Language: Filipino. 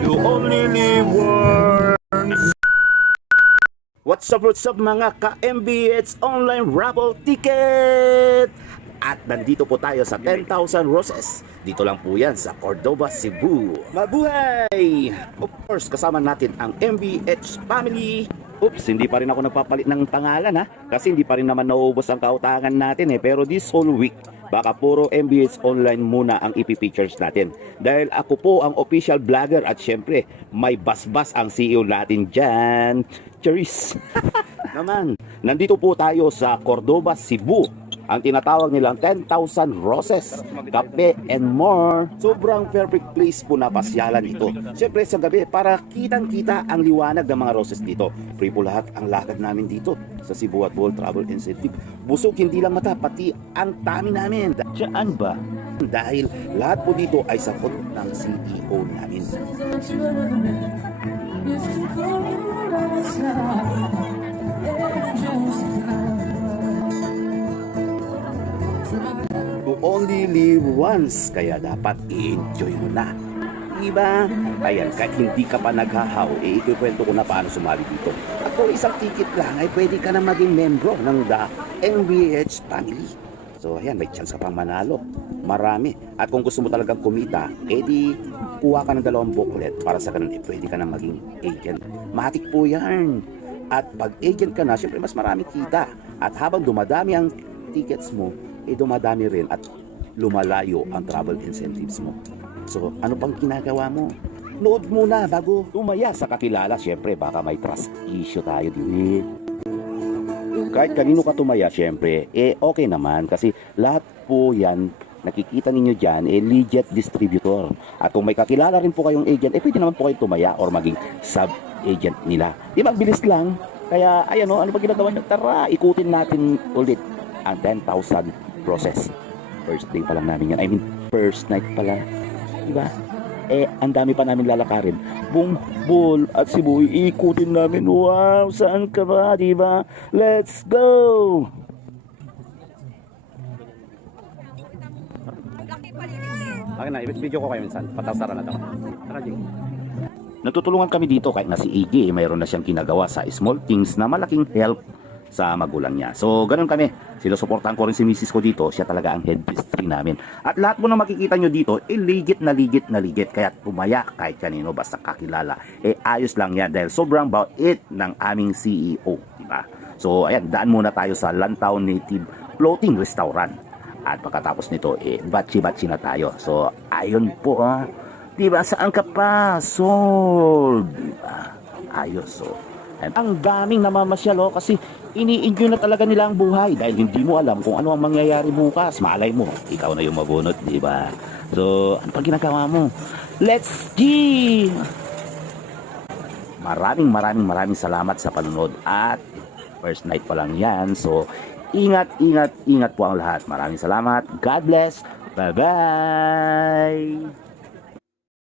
You only live once. What's up mga ka-MBH online raffle ticket? At nandito po tayo sa 10,000 Roses. Dito lang po yan sa Cordoba, Cebu. Mabuhay! Of course, kasama natin ang MBH family. Oops, hindi pa rin ako nagpapalit ng pangalan ha. Kasi hindi pa rin naman nauubos ang kautangan natin eh. Pero this whole week, baka puro MBH online muna ang ipipictures natin. Dahil ako po ang official vlogger at syempre, may basbas ang CEO natin dyan. Charis! Naman, nandito po tayo sa Cordoba, Cebu. Ang tinatawag nilang 10,000 Roses, kape and more. Sobrang perfect place po na pasyalan ito. Siyempre sa gabi para kitang-kita ang liwanag ng mga roses dito. Free po lahat ang lakad namin dito sa Cebu at Bohol Travel Incentive. Busog hindi lang mata, pati ang tami namin. Diyan ba? Dahil lahat po dito ay sapot ng CEO namin. You only live once, kaya dapat i-enjoy mo na. Diba? Ayan, kahit hindi ka pa naghahaw, ikikwento ko na paano sumali dito. At kung isang ticket lang, ay pwede ka na maging membro ng The MBH family. So, ayan, may chance ka pang manalo. Marami. At kung gusto mo talagang kumita, edi kuha ka ng 2 booklet para sa ganun, pwede ka na maging agent. Matik po yan. At pag agent ka na, syempre mas marami kita. At habang dumadami ang tickets mo, dumadami rin at lumalayo ang travel incentives mo. So, ano pang ginagawa mo? Nood muna bago tumaya sa kakilala. Syempre, baka may trust issue tayo din. Kahit kanino ka tumaya, syempre, okay naman. Kasi lahat po yan, nakikita ninyo dyan, legit distributor. At kung may kakilala rin po kayong agent, pwede naman po kayo tumaya or maging sub-agent nila. Di magbilis lang. Kaya, ayan o, ano ba ginagawa nyo? Tara, ikutin natin ulit ang 10,000 process. First day pa lang namin yan. I mean, first night pala. Diba? Ang dami pa namin lalakarin. Bohol at Cebu, iikutin namin. Wow, saan ka ba? Diba? Let's go! Okay na, video ko kayo minsan. Patasara na daw. Tara, Jing. Natutulungan kami dito kahit na si EJ, mayroon na siyang ginagawa sa small things na malaking help sa magulang niya. So, ganun kami. Sinusuportahan ko rin si misis ko dito. Siya talaga ang head mystery namin. At lahat mo na makikita nyo dito, ligit na ligit na ligit. Kaya tumaya kahit kanino basta kakilala. Ayos lang yan dahil sobrang bait ng aming CEO. Diba? So, ayan, daan muna tayo sa Lantaw Native Floating Restaurant. At pagkatapos nito, batsi-batsi na tayo. So, ayun po ha. Diba? Saan ka pa? Sold. Diba? Ayos. So, ang daming namamasyal kasi ini-enjoy na talaga nila ang buhay dahil hindi mo alam kung ano ang mangyayari bukas. Malay mo, ikaw na yung mabunot, di ba? So, ano pang ginagawa mo? Let's see! Maraming salamat sa panunod at first night pa lang yan. So, ingat po ang lahat. Maraming salamat. God bless. Bye-bye!